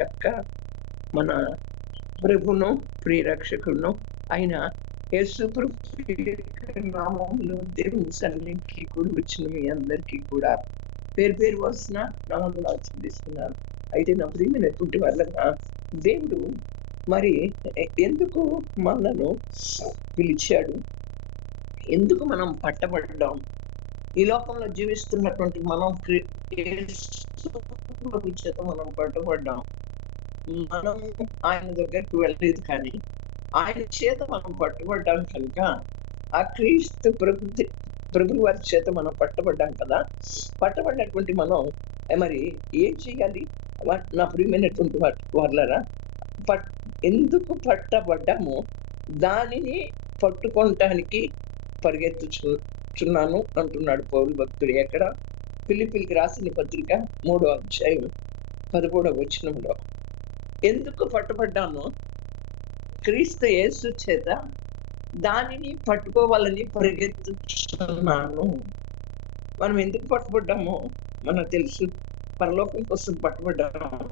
గాక. మన ప్రభును ప్రియరక్షకుడును అయిన యేసు ప్రభు నామములో దేవుని సన్నిధికి కూడి వచ్చిన మీ అందరికీ కూడా పేరు పేరు వస్తున్న నామములు ఆశీర్వదిస్తున్నాను. అయితే నా ప్రియమైనటువంటి వాళ్ళగా దేవుడు మరి ఎందుకు మనలను పిలిచాడు, ఎందుకు మనం పట్టబడ్డాం, ఈ లోకంలో జీవిస్తున్నటువంటి మనం చేత మనం పట్టబడ్డాం. మనం ఆయన దగ్గరికి వెళ్ళలేదు, కానీ ఆయన చేత మనం పట్టబడ్డాం కనుక ఆ క్రీస్తు ప్రభు వారి చేత మనం పట్టబడ్డాం కదా. పట్టబడినటువంటి మనం మరి ఏం చేయాలి? నా ప్రియమైనటువంటి వాళ్ళరా, ఎందుకు పట్టబడ్డామో దానిని పట్టుకోవటానికి పరిగెత్తుచున్నాను అంటున్నాడు పౌలు భక్తుడు. ఎక్కడ? ఫిలిప్పీయులకు రాసిన పత్రిక 3వ అధ్యాయం 11వ వచనంలో. ఎందుకు పట్టబడ్డామో క్రీస్తు యేసు చేత దానిని పట్టుకోవాలని పరిగెత్తుచున్నాను. మనం ఎందుకు పట్టుబడ్డామో మనకు తెలుసు. పరలోకం కోసం పట్టుబడ్డాము.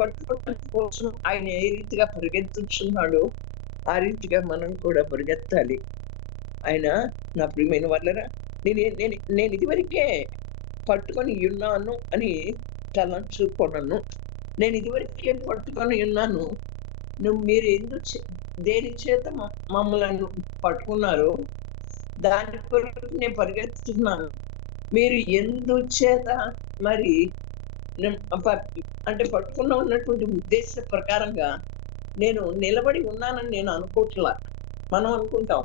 పట్టుకోవడం కోసం ఆయన ఏ రీతిగా పరిగెత్తుచున్నాడో ఆ రీతిగా మనం కూడా పరిగెత్తాలి. ఆయన నా ప్రియమైన వాళ్ళరా, నేను ఇదివరకే పట్టుకొని ఉన్నాను అని తలంచుకోనను. నేను ఇదివరకే పట్టుకొని ఉన్నాను. మీరు దేని చేత మమ్మల్ని పట్టుకున్నారో దాని కొరకు నేను పరిగెత్తుతున్నాను. మీరు ఎందుచేత మరి అంటే పట్టుకున్న ఉన్నటువంటి ఉద్దేశ ప్రకారంగా నేను నిలబడి ఉన్నానని నేను అనుకోవట్లా. మనం అనుకుంటాం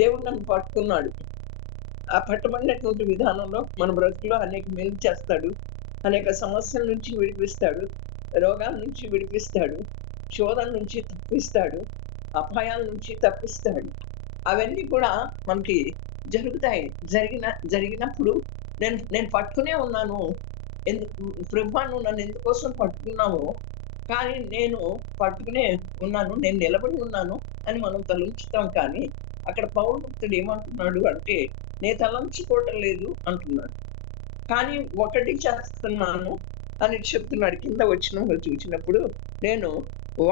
దేవుడు నన్ను పట్టుకున్నాడు. ఆ పట్టబడినటువంటి విధానంలో మన బ్రతుకులో అనేక మేలు చేస్తాడు, అనేక సమస్యల నుంచి విడిపిస్తాడు, రోగాల నుంచి విడిపిస్తాడు, శోధన నుంచి తప్పిస్తాడు, అపాయాల నుంచి తప్పిస్తాడు. అవన్నీ కూడా మనకి జరుగుతాయి. జరిగినప్పుడు నేను పట్టుకునే ఉన్నాను. ప్రభువా, నువ్వు నన్ను ఎందుకోసం పట్టుకున్నావు, కానీ నేను పట్టుకునే ఉన్నాను, నేను నిలబడి ఉన్నాను అని మనం తలంచుతాం. కానీ అక్కడ పౌలు భక్తుడు ఏమంటున్నాడు అంటే, నేను తలంచుకోవటం లేదు అంటున్నాడు, కానీ ఒకటి చేస్తున్నాను అని చెప్తున్నాడు. కింద వచ్చిన చూసినప్పుడు నేను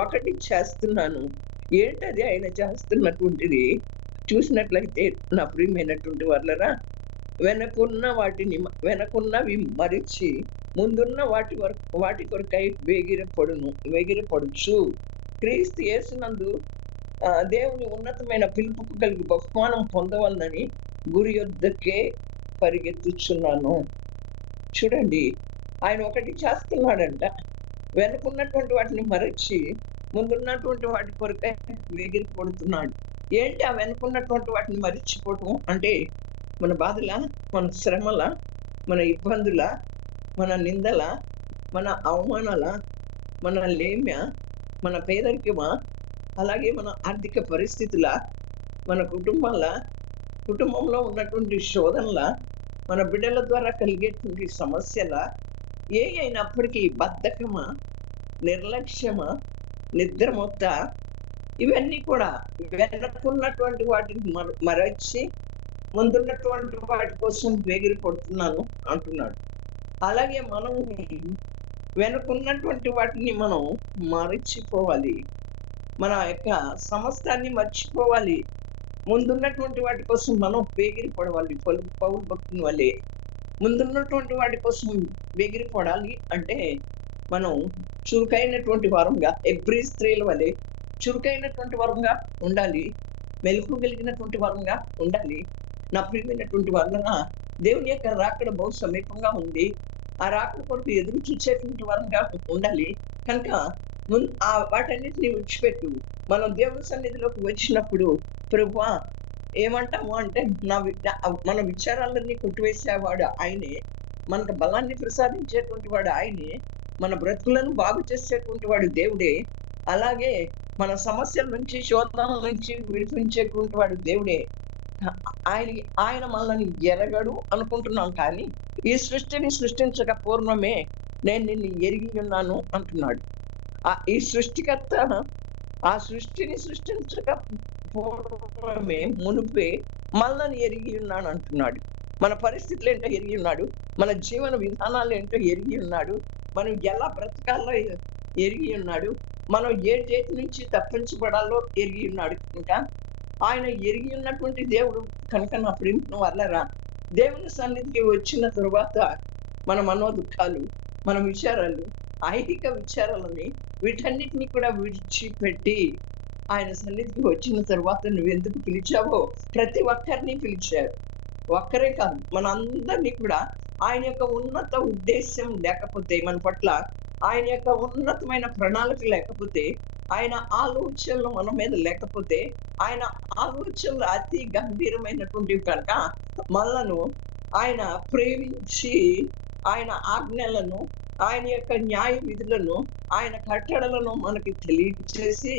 ఒకటి చేస్తున్నాను. ఏంటది ఆయన చేస్తున్నటువంటిది చూసినట్లయితే నా ప్రియమైనటువంటి వాళ్ళరా, వెనకున్నవి మరిచి ముందున్న వాటి కొరకై వేగిరపడుచు క్రీస్తు యేసునందు దేవుని ఉన్నతమైన పిలుపుకు కలిగి బహుమానం పొందవాలని గురి యొద్దకే పరిగెత్తుచున్నాను. చూడండి, ఆయన ఒకటి చేస్తున్నాడంట. వెనుకున్నటువంటి వాటిని మరచి ముందున్నటువంటి వాటి కొరకై వేగిరపడుతున్నాడు. ఏంటి ఆ వెనుకున్నటువంటి వాటిని మరిచిపోవటం అంటే? మన బాధల, మన శ్రమల, మన ఇబ్బందుల, మన నిందల, మన అవమానాల, మన లేమ్య, మన పేదరికమా, అలాగే మన ఆర్థిక పరిస్థితుల, మన కుటుంబంలో ఉన్నటువంటి శోధనల, మన బిడ్డల ద్వారా కలిగేటువంటి సమస్యల, ఏ అయినప్పటికీ బద్ధకమా, నిర్లక్ష్యమా, నిద్రమొత్త, ఇవన్నీ కూడా వెనకున్నటువంటి వాటిని మరచి ముందున్నటువంటి వాటి కోసం వేగిరపడుతున్నాను అంటున్నాడు. అలాగే మనం వెనుకున్నటువంటి వాటిని మనం మరచిపోవాలి. మన యొక్క సమస్తాన్ని మర్చిపోవాలి. ముందున్నటువంటి వాటి కోసం మనం వేగిరపడవాలి. పౌలు భక్తుని వల్లే ముందున్నటువంటి వాటి కోసం వేగిరపడాలి. అంటే మనం చురుకైనటువంటి వారంగా, ఎబ్రీ స్త్రీల వలె చురుకైనటువంటి వారంగా ఉండాలి. మెలకు కలిగినటువంటి వారంగా ఉండాలి. నా ప్రియమైనటువంటి వలన దేవుని యొక్క రాకడ బహు సమీపంగా ఉంది. ఆ రాకడ కొరకు ఎదురు చూసేటువంటి వారంగా ఉండాలి. కనుక వాటన్నిటిని విడిచిపెట్టు. మనం దేవుని సన్నిధిలోకి వచ్చినప్పుడు ప్రభువా ఏమంటాము అంటే, మన విచారాలన్నీ కొట్టివేసేవాడు ఆయనే, మనకు బలాన్ని ప్రసాదించేటువంటి వాడు ఆయనే, మన బ్రతుకులను బాగు చేసేటువంటి వాడు దేవుడే. అలాగే మన సమస్యల నుంచి, శోధనల నుంచి విడిపించేటువంటి వాడు దేవుడే. ఆయన మనల్ని ఎరగడు అనుకుంటున్నాం, కానీ ఈ సృష్టిని సృష్టించక పూర్వమే నేను నిన్ను ఎరిగి ఉన్నాను అంటున్నాడు. ఈ సృష్టికర్త ఆ సృష్టిని సృష్టించక పూర్వమే మునుపే మనల్ని ఎరిగి ఉన్నాను అంటున్నాడు. మన పరిస్థితులు ఏంటో ఎరిగి ఉన్నాడు. మన జీవన విధానాలు ఏంటో ఎరిగి ఉన్నాడు. మనం ఎలా బ్రతకాలో ఎరిగి ఉన్నాడు. మనం ఏ చేతి నుంచి తప్పించబడాలో ఎరిగి ఉన్నాడు కనుక, ఆయన ఎరిగి ఉన్నటువంటి దేవుడు కనుక నా ప్రేమికుని వాళ్ళరా, దేవుని సన్నిధికి వచ్చిన తరువాత మన మనోదుఖాలు, మన విచారాలు, ఐహిక విచారాలని వీటన్నిటిని కూడా విడిచిపెట్టి ఆయన సన్నిధికి వచ్చిన తరువాత నువ్వెందుకు పిలిచావో ప్రతి ఒక్కరిని పిలిచారు. ఒక్కరే కాదు, మనందరినీ కూడా ఆయన యొక్క ఉన్నత ఉద్దేశ్యం లేకపోతే, మన పట్ల ఆయన యొక్క ఉన్నతమైన ప్రణాళిక లేకపోతే, ఆయన ఆలోచనలు మన మీద లేకపోతే, ఆయన ఆలోచనలు అతి గంభీరమైనటువంటివి కనుక మనలను ఆయన ప్రేమించి ఆయన ఆజ్ఞలను, ఆయన యొక్క న్యాయ విధులను, ఆయన కట్టడలను మనకి తెలియజేసి,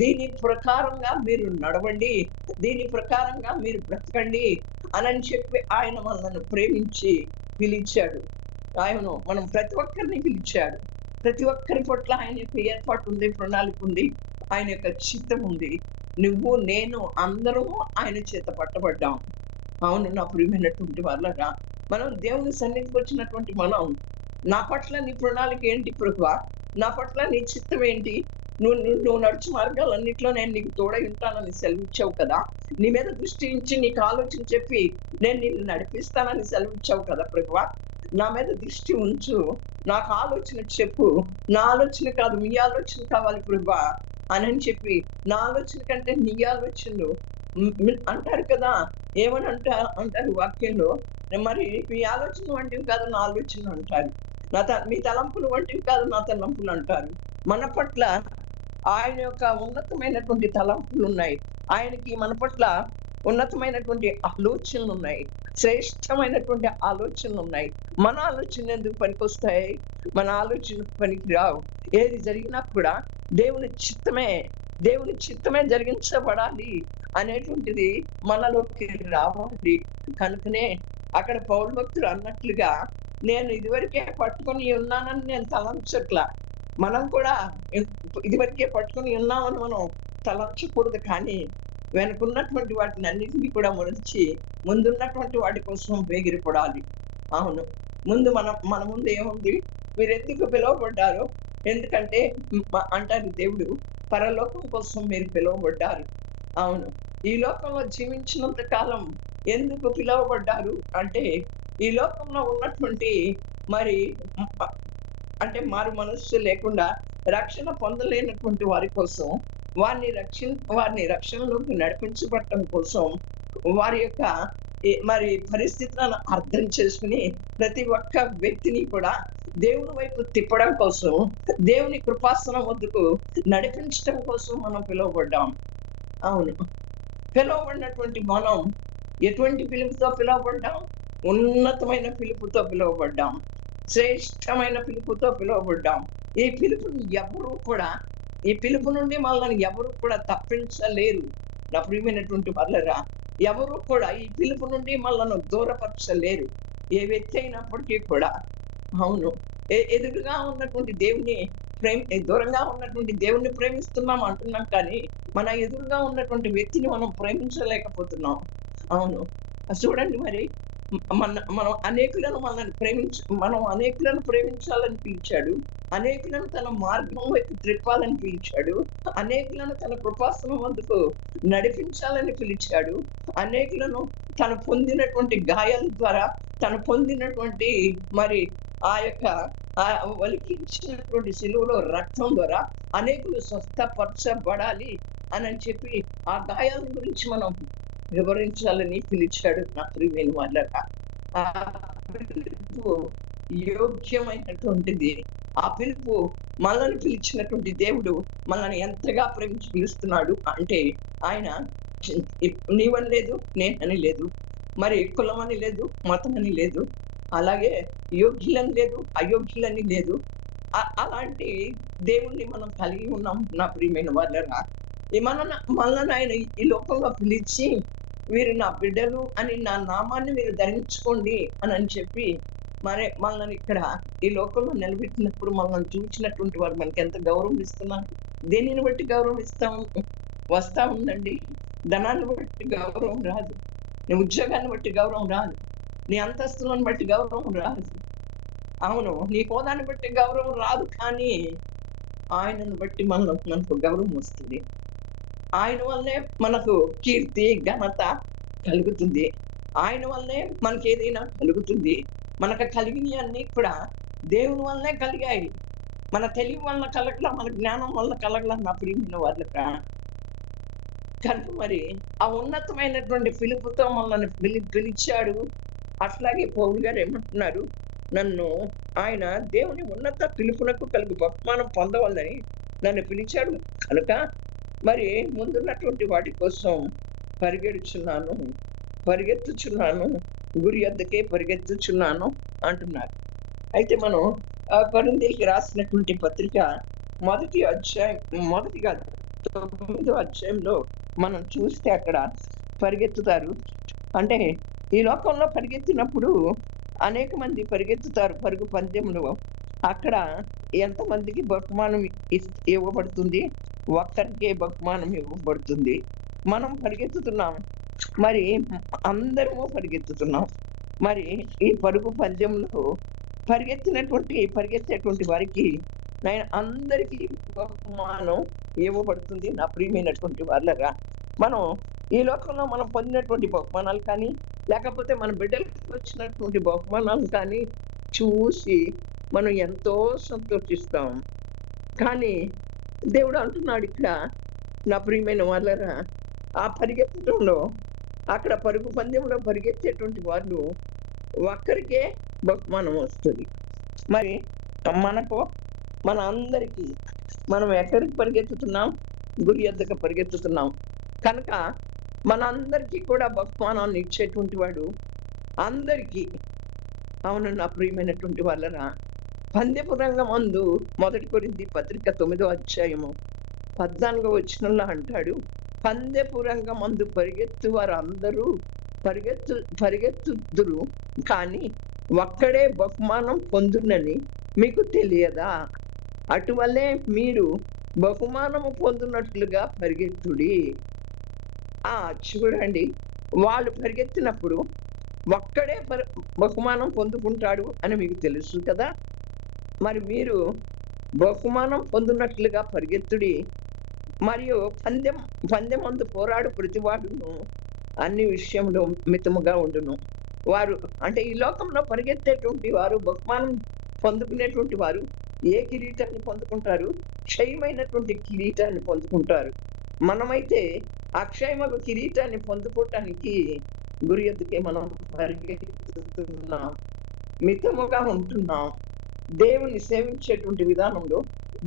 దీని ప్రకారంగా మీరు నడవండి, దీని ప్రకారంగా మీరు బ్రతకండి అని చెప్పి ఆయన మనల్ని ప్రేమించి పిలిచాడు. ఆయన మనం ప్రతి ఒక్కరిని పిలిచాడు. ప్రతి ఒక్కరి పట్ల ఆయన యొక్క ఏర్పాటు ఉంది, ప్రణాళిక ఉంది, ఆయన యొక్క చిత్తం ఉంది. నువ్వు నేను అందరము ఆయన చేత పట్టబడ్డాం. అవును నా ప్రియమైనటువంటి వాళ్ళరా, మనం దేవుని సన్నిధికి వచ్చినటువంటి మనం, నా పట్ల నీ ప్రణాళిక ఏంటి ప్రభువా, నా పట్ల నీ చిత్తం ఏంటి, నువ్వు నడుచు మార్గాలన్నిట్లో నేను నీకు తోడై ఉంటానని సెలవిచ్చావు కదా, నీ మీద దృష్టి ఉంచి నీకు ఆలోచన చెప్పి నేను నిన్ను నడిపిస్తానని సెలవిచ్చావు కదా ప్రభువా, నా మీద దృష్టి ఉంచు, నాకు ఆలోచన చెప్పు, నా ఆలోచన కాదు మీ ఆలోచన కావాలి ప్రభువా అని చెప్పి, నా ఆలోచన కంటే నీ ఆలోచనలు అంటారు కదా. ఏమని అంటారు వాక్యంలో, మరి మీ ఆలోచన వంటివి కాదు నా ఆలోచన అంటారు, మీ తలంపులు వంటివి కాదు నా తలంపులు అంటారు. మన పట్ల ఆయన యొక్క ఉన్నతమైనటువంటి తలంపులు ఉన్నాయి. ఆయనకి మన పట్ల ఉన్నతమైనటువంటి ఆలోచనలు ఉన్నాయి, శ్రేష్టమైనటువంటి ఆలోచనలు ఉన్నాయి. మన ఆలోచన ఎందుకు పనికొస్తాయి? మన ఆలోచన పనికి రావు. ఏది జరిగినా కూడా దేవుని చిత్తమే జరిగించబడాలి అనేటువంటిది మనలోకి రావాలి. కనుకనే అక్కడ పౌలు భక్తుడు అన్నట్లుగా, నేను ఇదివరకే పట్టుకొని ఉన్నానని నేను తలంచట్లా. మనం కూడా ఇదివరకే పట్టుకొని ఉన్నామని మనం తలంచకూడదు. కానీ వెనుకున్నటువంటి వాటిని అన్నింటినీ కూడా మరచి ముందున్నటువంటి వాటి కోసం వేగిరపడాలి. అవును, ముందు మన ముందు ఏముంది? మీరు ఎందుకు పిలువబడ్డారు? ఎందుకంటే అంటారు దేవుడు, పరలోకం కోసం మీరు పిలువబడ్డారు. అవును, ఈ లోకంలో జీవించినంత కాలం ఎందుకు పిలువబడ్డారు అంటే, ఈ లోకంలో ఉన్నటువంటి మరి అంటే మారు మనస్సు లేకుండా రక్షణ పొందలేనటువంటి వారి కోసం, వారిని రక్షణలోకి నడిపించబడటం కోసం, వారి యొక్క మరి పరిస్థితులను అర్థం చేసుకుని ప్రతి ఒక్క వ్యక్తిని కూడా దేవుని వైపు తిప్పడం కోసం, దేవుని కృపాసనం వద్దకు నడిపించడం కోసం మనం పిలువబడ్డాం. అవును, పిలువబడినటువంటి మనం ఎటువంటి పిలుపుతో పిలువబడ్డాం? ఉన్నతమైన పిలుపుతో పిలువబడ్డాం, శ్రేష్టమైన పిలుపుతో పిలువబడ్డాం. ఈ పిలుపుని ఈ పిలుపు నుండి మనల్ని ఎవరు కూడా తప్పించలేరు. నా ప్రియమైనటువంటి వాళ్ళరా, ఎవరు కూడా ఈ పిలుపు నుండి మనల్ని దూరపరచలేరు, ఏ వ్యక్తి అయినప్పటికీ కూడా. అవును, ఎదురుగా ఉన్నటువంటి దూరంగా ఉన్నటువంటి దేవుణ్ణి ప్రేమిస్తున్నాం అంటున్నాం, కానీ మన ఎదురుగా ఉన్నటువంటి వ్యక్తిని మనం ప్రేమించలేకపోతున్నాం. అవును, చూడండి మరి, మనం అనేకులను ప్రేమించాలని పిలిచాడు, అనేకులను తన మార్గం వైపు త్రిప్పాలని పిలిచాడు, అనేకులను తన కృపాసనం వద్దకు నడిపించాలని పిలిచాడు, అనేకులను తను పొందినటువంటి గాయాల ద్వారా, తను పొందినటువంటి మరి ఆ యొక్క వలికించినటువంటి సిలువలో రక్తం ద్వారా అనేకులు స్వస్థపరచబడాలి అని చెప్పి ఆ గాయాల గురించి మనం వివరించాలని పిలిచాడు. నా ప్రియమైన వాళ్ళరా, ఆ పిలుపు యోగ్యమైనటువంటిది. ఆ పిలుపు మనల్ని పిలిచినటువంటి దేవుడు మనల్ని ఎంతగా ప్రేమించి పిలుస్తున్నాడు అంటే, ఆయన నీవని లేదు, నేనని లేదు, మరి కులమని లేదు, మతమని లేదు, అలాగే యోగ్యులని లేదు, అయోగ్యులని లేదు. అలాంటి దేవుణ్ణి మనం కలిగి ఉన్నాం. నా ప్రియమైన వాళ్ళరా, మనల్ని ఆయన ఈ లోకంలో పిలిచి, వీరు నా బిడ్డలు అని, నా నామాన్ని మీరు ధరించుకోండి అని చెప్పి మరి మనల్ని ఇక్కడ ఈ లోకంలో నిలబెట్టినప్పుడు మనల్ని చూసినటువంటి వారు మనకి ఎంత గౌరవం ఇస్తున్నారు. దేనిని బట్టి గౌరవం వస్తా ఉందండి. ధనాన్ని బట్టి గౌరవం రాదు, ఉద్యోగాన్ని బట్టి గౌరవం రాదు, నీ అంతస్తులను బట్టి గౌరవం రాదు. అవును. నీ హోదాని బట్టి గౌరవం రాదు, కానీ ఆయనను బట్టి మనకు గౌరవం వస్తుంది. ఆయన వల్లే మనకు కీర్తి, ఘనత కలుగుతుంది. ఆయన వల్లే మనకేదైనా కలుగుతుంది. మనకు కలిగినయన్నీ కూడా దేవుని వల్లే కలిగాయి. మన తెలివి వల్ల కలగల, మన జ్ఞానం వల్ల కలగల నా ప్రియమైన వాళ్ళకా. కనుక మరి ఆ ఉన్నతమైనటువంటి పిలుపుతో మనల్ని పిలిచాడు. అట్లాగే పౌలు గారు ఏమంటున్నారు, నన్ను ఆయన దేవుని ఉన్నత పిలుపునకు కలుగు బహుమానం పొందవాలని నన్ను పిలిచాడు కనుక మరి ముందున్నటువంటి వాటి కోసం పరిగెడుచున్నాను, పరిగెత్తుచున్నాను, గురి యొద్దకే పరిగెత్తుచున్నాను అంటున్నారు. అయితే మనం కొరింథీయులకు రాసినటువంటి పత్రిక మొదటి కాదు 9వ అధ్యాయంలో మనం చూస్తే అక్కడ పరిగెత్తుతారు. అంటే ఈ లోకంలో పరిగెత్తినప్పుడు అనేక మంది పరిగెత్తుతారు పరుగు పందెంలో. అక్కడ ఎంతమందికి బహుమానం ఇవ్వబడుతుంది? ఒక్కరికే బహుమానం ఇవ్వబడుతుంది. మనం పరిగెత్తుతున్నాం, మరి అందరము పరిగెత్తుతున్నాం. మరి ఈ పరుగు పందెంలో పరిగెత్తేటువంటి వారికి అందరికీ బహుమానం ఇవ్వబడుతుంది. నా ప్రియమైనటువంటి వాళ్ళరా, మనం ఈ లోకంలో మనం పొందినటువంటి బహుమానాలు కానీ, లేకపోతే మన బిడ్డలకు వచ్చినటువంటి బహుమానాలు కానీ చూసి మనం ఎంతో సంతోషిస్తాం. కానీ దేవుడు అంటున్నాడు ఇక్కడ, నా ప్రియమైన వాళ్ళరా, ఆ పరిగెత్తడంలో, అక్కడ పరుగు పందెంలో పరిగెత్తేటువంటి వాళ్ళు ఒక్కరికే బహుమానం వస్తుంది. మరి మన అందరికీ మనం ఎక్కడికి పరిగెత్తుతున్నాం? గురి యొద్దకు పరిగెత్తుతున్నాం కనుక మనందరికీ కూడా బహుమానాన్ని ఇచ్చేటువంటి వాడు అందరికీ. అవును నా ప్రియమైనటువంటి వాళ్ళరా, పందెపు రంగమందు 1 కొరింథీ పత్రిక 9వ అధ్యాయము 14వ వచనంలో అంటాడు, పందెపు రంగమందు పరిగెత్తు వారందరూ పరిగెత్తుదురు, కానీ ఒక్కడే బహుమానం పొందునని మీకు తెలియదా? అటువల్లే మీరు బహుమానము పొందునట్లుగా పరిగెత్తుడి. చూడండి, వాళ్ళు పరిగెత్తినప్పుడు ఒక్కడే బహుమానం పొందుకుంటాడు అని మీకు తెలుసు కదా. మరి మీరు బహుమానం పొందునట్లుగా పరిగెత్తుడి. మరియు పందెమందు పోరాడు ప్రతివాడును అన్ని విషయంలో మితముగా ఉండును. వారు అంటే ఈ లోకంలో పరిగెత్తేటువంటి వారు, బహుమానం పొందుకునేటువంటి వారు ఏ కిరీటాన్ని పొందుకుంటారు? క్షయమైనటువంటి కిరీటాన్ని పొందుకుంటారు. మనమైతే అక్షయమగు కిరీటాన్ని పొందుకోవటానికి గురి యొద్దకే మనం పరిగెత్తుతున్నాం, మితముగా ఉంటున్నాం. దేవుని సేవించేటువంటి విధానంలో,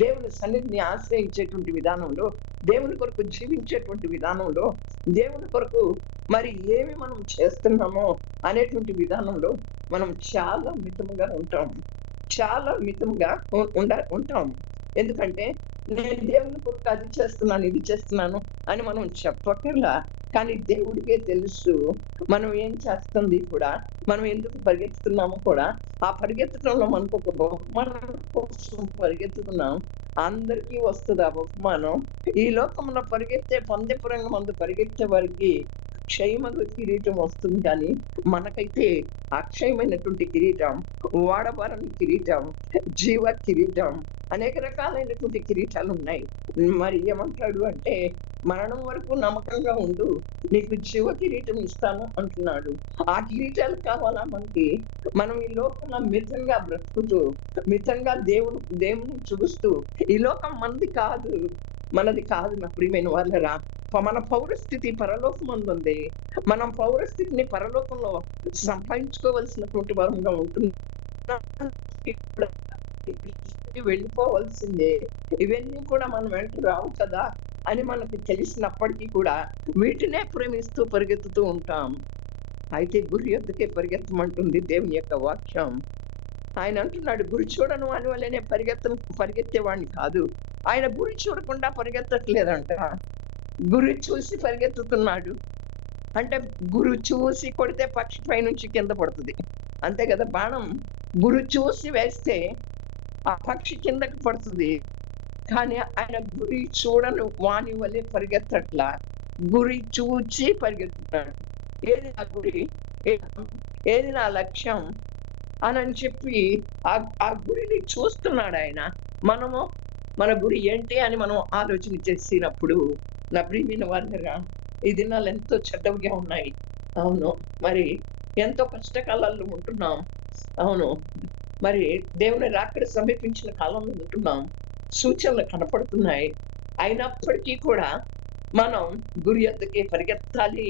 దేవుని సన్నిధిని ఆశ్రయించేటువంటి విధానంలో, దేవుని కొరకు జీవించేటువంటి విధానంలో, దేవుని కొరకు మరి ఏమి మనం చేస్తున్నామో అనేటువంటి విధానంలో మనం చాలా మితముగా ఉంటాం, చాలా మితముగా ఉంటాం. ఎందుకంటే నేను దేవుని కొరకు అది చేస్తున్నాను, ఇది చేస్తున్నాను అని మనం చెప్పకల్లా, కానీ దేవుడికే తెలుసు మనం ఏం చేస్తుంది కూడా, మనం ఎందుకు పరిగెత్తుతున్నామో కూడా. ఆ పరిగెత్తడంలో మనకు ఒక బహుమానం కోసం పరిగెత్తుతున్నాం. అందరికీ వస్తుంది ఆ బహుమానం. ఈ లోకంలో పందెపు రంగమందు పరిగెత్తే వారికి క్షయమగు కిరీటం వస్తుంది, కానీ మనకైతే అక్షయమైనటువంటి కిరీటం, వాడబారని కిరీటం, జీవ కిరీటం, అనేక రకాలైనటువంటి కిరీటాలు ఉన్నాయి. మరి ఏమంటాడు అంటే, మరణం వరకు నమ్మకంగా ఉండు, నీకు జీవ కిరీటం ఇస్తాను అంటున్నాడు. ఆ కిరీటాలు కావాలా మనకి? మనం ఈ లోకంలో మితంగా బ్రతుకుతూ, మితంగా దేవుని చూస్తూ, ఈ లోకం మనది కాదు నా ప్రియమైన వాళ్ళరా. మన పౌరస్థితి పరలోకమందు ఉంది. మనం పౌరస్థితిని పరలోకంలో సంపాదించుకోవలసినటువంటి వారంగా ఉంటుంది. వెళ్ళిపోవలసిందే. ఇవన్నీ కూడా మనం వెంట రావు కదా అని మనకి తెలిసినప్పటికీ కూడా వీటినే ప్రేమిస్తూ పరిగెత్తుతూ ఉంటాం. అయితే గురి యొద్దకే పరిగెత్తమంటుంది దేవుని యొక్క వాక్యం. ఆయన అంటున్నాడు, గురి చూడను అని వల్లనే పరిగెత్తేవాడిని కాదు. ఆయన గురి చూడకుండా పరిగెత్తట్లేదంట, గురి చూసి పరిగెత్తుతున్నాడు. అంటే గురి చూసి కొడితే పక్షి పై నుంచి కింద పడుతుంది, అంతే కదా. బాణం గురి చూసి వేస్తే ఆ పక్షి కిందకి పడుతుంది, కానీ ఆయన గురి చూడను వాని వల్లే పరిగెత్తట్లా, గురి చూచి పరిగెత్తున్నాడు. ఏది ఆ గురి? ఏది నా లక్ష్యం అని చెప్పి ఆ ఆ గురిని చూస్తున్నాడు ఆయన. మనము మన గురి ఏంటి అని మనం ఆలోచన చేసినప్పుడు నా ప్రియమైన వారులారా, ఈ దినాలు ఎంతో చెడ్డవిగా ఉన్నాయి. అవును. మరి ఎంతో కష్టకాలాల్లో ఉంటున్నాం. అవును. మరి దేవుని రాకడ సమీపించిన కాలంలో ఉంటున్నాం. సూచనలు కనపడుతున్నాయి. అయినప్పటికీ కూడా మనం గురి యొద్దకే పరిగెత్తాలి.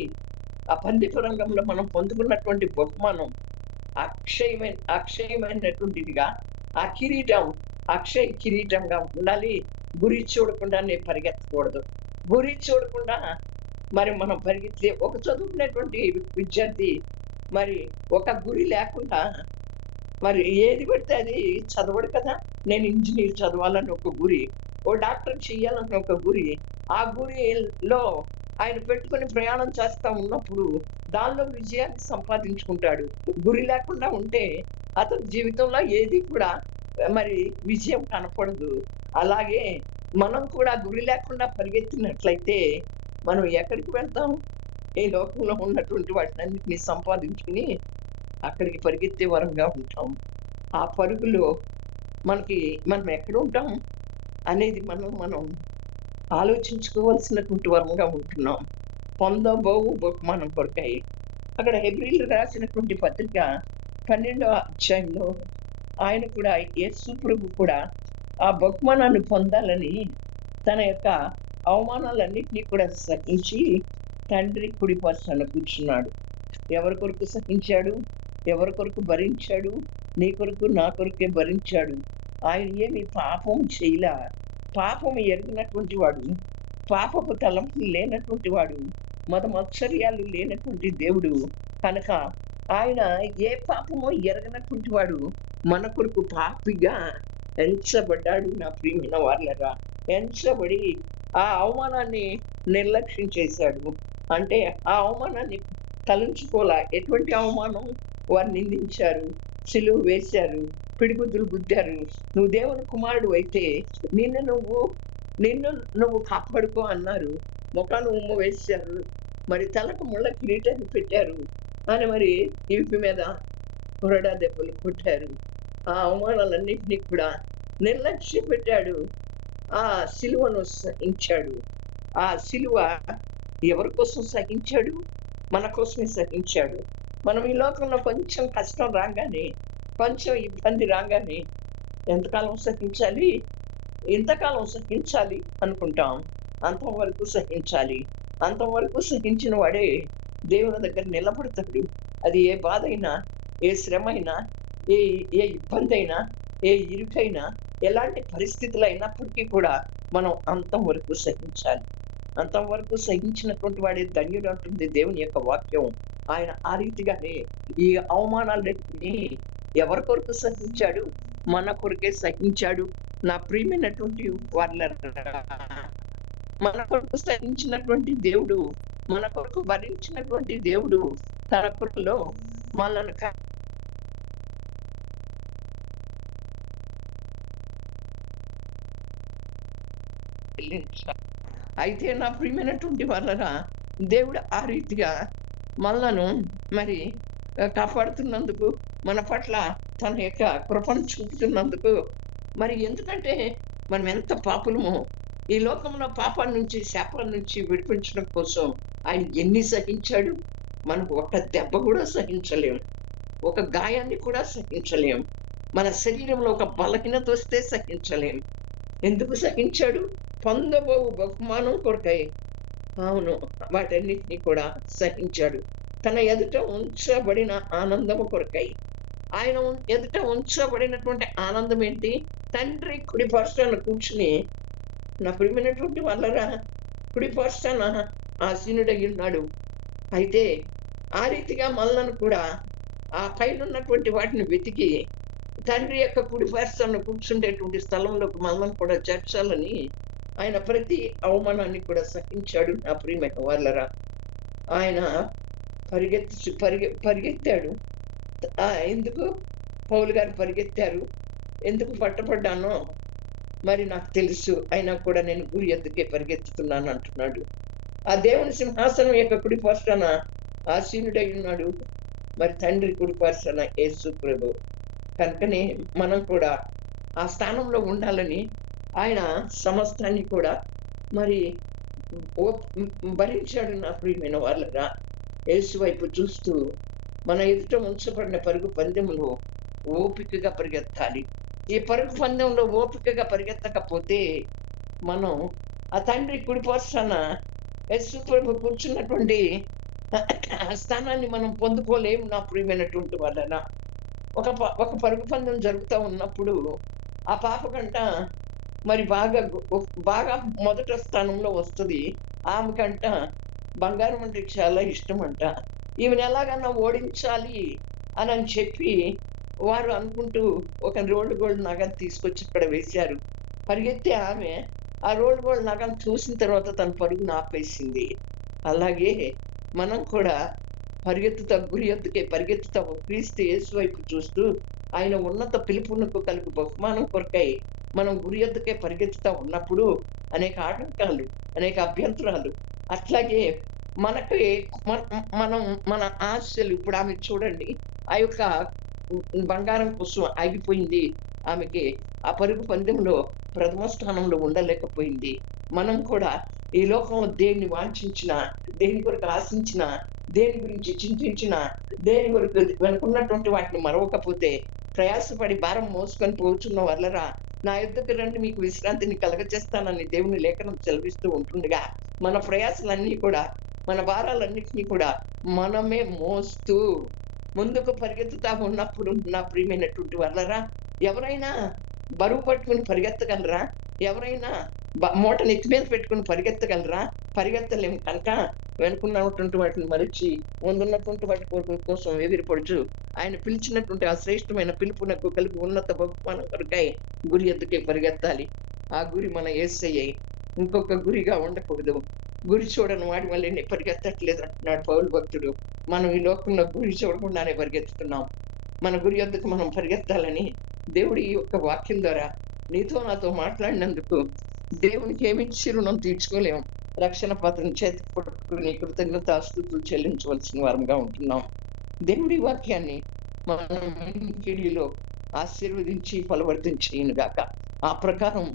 ఆ పందిపు రంగంలో మనం పొందుకున్నటువంటి బహుమానం అక్షయమైనటువంటిదిగా, ఆ కిరీటం అక్షయ కిరీటంగా ఉండాలి. గురి చూడకుండానే పరిగెత్తకూడదు. గురి చూడకుండా మరి మనం పరిగెత్తే ఒక చదువుకునేటువంటి విద్యార్థి మరి ఒక గురి లేకుండా మరి ఏది పడితే అది చదవడు కదా! నేను ఇంజినీర్ చదవాలని ఒక గురి, ఓ డాక్టర్ చెయ్యాలని ఒక గురి. ఆ గురిలో ఆయన పెట్టుకొని ప్రయాణం చేస్తా ఉన్నప్పుడు దానిలో విజయాన్ని సంపాదించుకుంటాడు. గురి లేకుండా ఉంటే అతని జీవితంలో ఏది కూడా మరి విజయం కనపడదు. అలాగే మనం కూడా గురి లేకుండా పరిగెత్తినట్లయితే మనం ఎక్కడికి వెళ్తాం? ఈ లోకంలో ఉన్నటువంటి వాటినన్నిటిని సంపాదించుకుని అక్కడికి పరిగెత్తే వారంగా ఉంటాం. ఆ పరుగులో మనం ఎక్కడుంటాం అనేది మనం ఆలోచించుకోవాల్సినటువంటి వారంగా ఉంటున్నాం. పొందబోవు బహుమానం కొరకై. అక్కడ హెబ్రీయులకు రాసినటువంటి పత్రిక 12వ అధ్యాయంలో ఆయన కూడా యేసు ప్రభు కూడా ఆ బహుమానాన్ని పొందాలని తన యొక్క అవమానాలన్నిటినీ కూడా సహించి తండ్రి కుడి పర్సన కూర్చున్నాడు. ఎవరి కొరకు సహించాడు? ఎవరి కొరకు భరించాడు? నీ కొరకు నా కొరకే భరించాడు. ఆయన ఏమి పాపం చేయలా. పాపం ఎరిగినటువంటి వాడు, పాపపు తలంపులు లేనటువంటి వాడు, మదమత్సర్యాలు లేనటువంటి దేవుడు కనుక ఆయన ఏ పాపమో ఎరగనటువంటి వాడు మన కొరకు పాపిగా ఎంచబడ్డాడు. నా ప్రియమైన వార్లరా, ఎంచబడి ఆ అవమానాన్ని నిర్లక్ష్యం చేశాడు. అంటే ఆ అవమానాన్ని తలంచుకోలా. ఎటువంటి అవమానం? వారు నిందించారు, సిలువ వేశారు, పిడిగుద్దులు గుద్దారు. నువ్వు దేవుని కుమారుడు అయితే నిన్ను నువ్వు కాపాడుకో అన్నారు. ముఖాన్ని ఉమ్మ వేశారు, మరి తలకు ముళ్ళ కిరీటాన్ని పెట్టారు అని మరి వీపు మీద కొరడా దెబ్బలు కొట్టారు. ఆ అవమానాలన్నింటినీ కూడా నిర్లక్ష్య పెట్టాడు. ఆ సిలువను సహించాడు. ఆ సిలువ ఎవరి కోసం సహించాడు? మన కోసమే సహించాడు. మనం ఈ లోకంలో కొంచెం కష్టం రాగానే, కొంచెం ఇబ్బంది రాగానే ఎంతకాలం సహించాలి? ఇంతకాలం సహించాలి అనుకుంటాం. అంతవరకు సహించాలి. అంతవరకు సహించిన వాడే దేవుని దగ్గర నిలబడతాడు. అది ఏ బాధ అయినా, ఏ శ్రమ అయినా, ఏ ఏ ఇబ్బంది అయినా, ఏ ఇరుకైనా, ఎలాంటి పరిస్థితులు అయినప్పటికీ కూడా మనం అంతవరకు సహించాలి. అంతవరకు సహించినటువంటి వాడే ధన్యుడు అంటుంది దేవుని యొక్క వాక్యం. ఆయన ఆ రీతిగానే ఈ అవమానాలన్నిటినీ ఎవరి కొరకు సహించాడు? మన కొరకే సహించాడు. నా ప్రియమైనటువంటి వాళ్ళారా, మన కొరకు సహించినటువంటి దేవుడు, మన కొరకు భరించినటువంటి దేవుడు తన కృపలో మనల్ని అయితే నా ప్రియమైనటువంటి వాళ్ళరా, దేవుడు ఆ రీతిగా మనలను మరి కాపాడుతున్నందుకు, మన పట్ల తన యొక్క కృపను చూపుతున్నందుకు, మరి ఎందుకంటే మనం ఎంత పాపులమో ఈ లోకంలో పాపాల నుంచి, శాపాల నుంచి విడిపించడం కోసం ఆయన ఎన్ని సహించాడు. మనకు ఒక దెబ్బ కూడా సహించలేం, ఒక గాయాన్ని కూడా సహించలేం, మన శరీరంలో ఒక బలహీనత వస్తే సహించలేం. ఎందుకు సహించాడు? పొందబోవు బహుమానం కొరకై. అవును, వాటన్నిటినీ కూడా సహించాడు. తన ఎదుట ఉంచబడిన ఆనందము కొరకై. ఆయన ఎదుట ఉంచబడినటువంటి ఆనందం ఏంటి? తండ్రి కుడి పర్సన కూర్చుని, నా ప్రియమైనటువంటి వాళ్ళరా, కుడి పర్సన ఆసీనుడై ఉన్నాడు. అయితే ఆ రీతిగా మనలను కూడా ఆ పైన ఉన్నటువంటి వాటిని వెతికి తండ్రి యొక్క కుడి పర్సన కూర్చుండేటువంటి స్థలంలోకి మనల్ని కూడా చేర్చాలని ఆయన ప్రతి అవమానాన్ని కూడా సహించాడు. నా ప్రియమైన వాళ్ళరా, ఆయన పరిగెత్తాడు. ఎందుకు పౌలు గారు పరిగెత్తారు? ఎందుకు పట్టబడ్డానో మరి నాకు తెలుసు, అయినా కూడా నేను గురి ఎద్దుకే పరిగెత్తుతున్నాను అంటున్నాడు. ఆ దేవుని సింహాసనం యొక్క కుడి పర్సన ఆసీనుడై ఉన్నాడు. మరి తండ్రి కుడి పర్సన యేసు ప్రభు. కనుకనే మనం కూడా ఆ స్థానంలో ఉండాలని ఆయన సమస్తాన్ని కూడా మరి భరించాడు నా ప్రియమైన వాళ్ళరా. యేసు వైపు చూస్తూ మన ఎదుట ఉంచబడిన పరుగు పందెంలో ఓపికగా పరిగెత్తాలి. ఈ పరుగు పందెంలో ఓపికగా పరిగెత్తకపోతే మనం ఆ తండ్రి కుడి పర్సన యేసు ప్రభు కూర్చున్నటువంటి ఆ స్థానాన్ని మనం పొందుకోలేము నా ప్రియమైనటువంటి వాళ్ళరా. ఒక పరుగు పందెం జరుగుతా ఉన్నప్పుడు ఆ పాపకంట మరి బాగా మొదట స్థానంలో వస్తది. ఆమెకంట బంగారం అంటే చాలా ఇష్టమంట. ఈమెను ఎలాగన్నా ఓడించాలి అనని చెప్పి వారు అనుకుంటూ ఒక రోల్డ్ గోల్డ్ నగను తీసుకొచ్చి ఇక్కడ వేశారు. పరిగెత్తే ఆమె ఆ రోల్డ్ గోల్డ్ నగను చూసిన తర్వాత తన పరుగును ఆపేసింది. అలాగే మనం కూడా పరిగెత్తుతా గురి యొద్దకే పరిగెత్తుతాము. క్రీస్తు యేసు వైపు చూస్తూ ఆయన ఉన్నత పిలుపునకు కలుగు బహుమానం కొరకై మనం గురి యొద్దకే పరిగెత్తుతా ఉన్నప్పుడు అనేక ఆటంకాలు, అనేక అభ్యంతరాలు, అట్లాగే మనకి మనం మన ఆశలు ఇప్పుడు ఆమె చూడండి ఆ యొక్క బంగారం కోసం ఆగిపోయింది. ఆమెకి ఆ పరుగు పందెంలో ప్రథమ స్థానంలో ఉండలేకపోయింది. మనం కూడా ఈ లోకంలో దేన్ని వాంఛించినా, దేని కొరకు ఆశించినా, దేని గురించి చింతించినా, దేని కొరకు వెనుకున్నటువంటి వాటిని మరవకపోతే ప్రయాసపడి భారం మోసుకొని పోచున్న వాళ్ళరా, నా యొద్దకు రండి మీకు విశ్రాంతిని కలగజేస్తానని దేవుని లేఖనం సెలవిస్తూ ఉంటుండగా, మన ప్రయాసలన్నీ కూడా, మన భారాలన్నిటినీ కూడా మనమే మోస్తూ ముందుకు పరిగెత్తుతా ఉన్నప్పుడు నా ప్రియమైనటువంటి వాళ్ళరా, ఎవరైనా బరువు పట్టుకుని పరిగెత్తగలరా? ఎవరైనా మూట నెత్తి మీద పెట్టుకుని పరిగెత్తగలరా? పరిగెత్తలేము కనుక వెనుకున్నటువంటి వాటిని మరిచి ముందున్నటువంటి వాటి కోసం ఎగిరిపడుచు ఆయన పిలిచినటువంటి ఆ శ్రేష్టమైన పిలుపునకు కలిగి ఉన్నత బహుమానం కొరకై గురి ఎద్దుకే పరిగెత్తాలి. ఆ గురి మన యేసయ్యే, ఇంకొక గురిగా ఉండకూడదు. గురి చూడని వాడి వల్లే పరిగెత్తట్లేదు అంటున్నాడు పౌలు భక్తుడు. మనం ఈ లోకంలో గురి చూడకుండానే పరిగెత్తుతున్నాం. మన గురి యొద్దకు మనం పరిగెత్తాలని దేవుడి యొక్క వాక్యం ద్వారా నీతో నాతో మాట్లాడినందుకు దేవునికి ఏమిచ్చి రుణం తీర్చుకోలేము. రక్షణ పాత్రను చేతికి పట్టుకుని కృతజ్ఞతాస్తుతులు చెల్లించవలసిన వారంగా ఉంటున్నాం. దేవుడి వాక్యాన్ని మనం వినికిడిలో ఆశీర్వదించి ఫలవర్ధించేయునుగాక. ఆ ప్రకారం